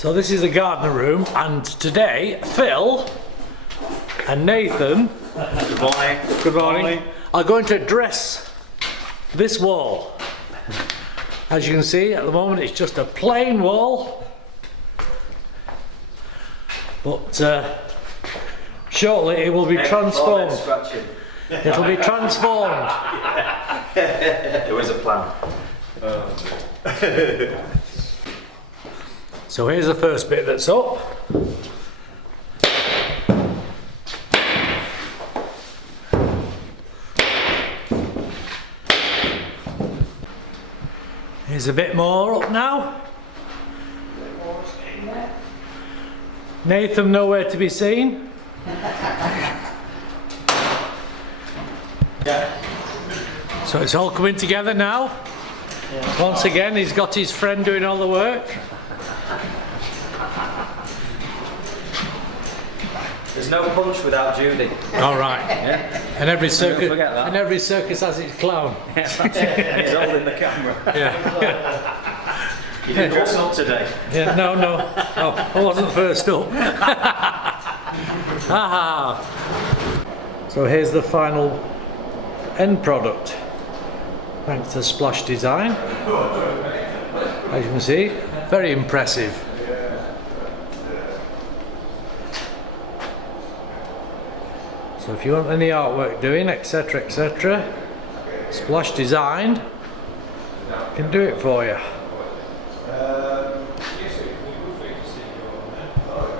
So this is the Gardner room, and today Phil and Nathan, good morning, are going to dress this wall. As you can see, at the moment it's just a plain wall, but shortly it will be transformed. It'll be transformed. There was a plan. So here's the first bit that's up. Here's a bit more up now. Nathan nowhere to be seen. So it's all coming together now. Once again, he's got his friend doing all the work. There's no punch without Judy. All right. Yeah. And every circus, that. every circus has its clown. He's holding the camera. Yeah. You didn't dress up today. Yeah. No. I wasn't first up. Aha. So here's the final end product. Thanks to Splash Design. As you can see, very impressive. So if you want any artwork doing, etc., Splash Design can do it for you.